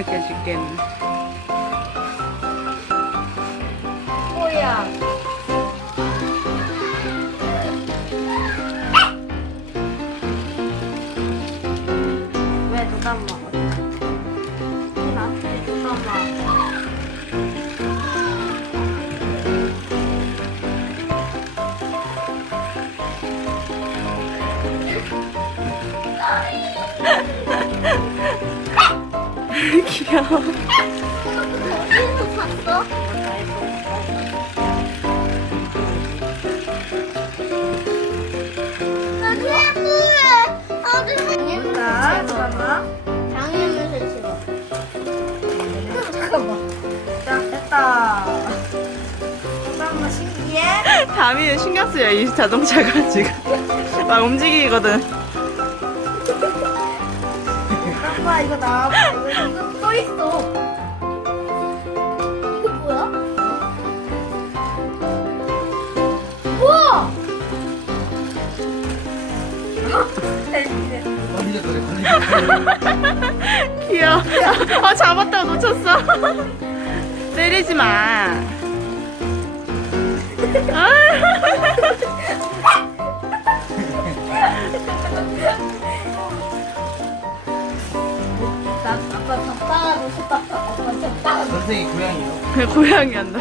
느껴줄게. 뭐야? 왜 도담 먹었어? 나한테 도담 먹어. 귀여워. 어디서 샀어? 자, 잠깐만. 장애물을 싫어. 잠깐만. 자, 됐다. 잠깐만 신기해? 담이 신경 쓰여, 이 자동차가 지금. 막 움직이거든. 잠깐만 이거 나와봐. 이거 써 있어. 이거 뭐야? 우와! 귀여워. 잡았다, 놓쳤어. 때리지 마. 나 아빠 잡다가 놓쳤다. 아빠 잡다가 선생님 고양이요. 고양이 한다.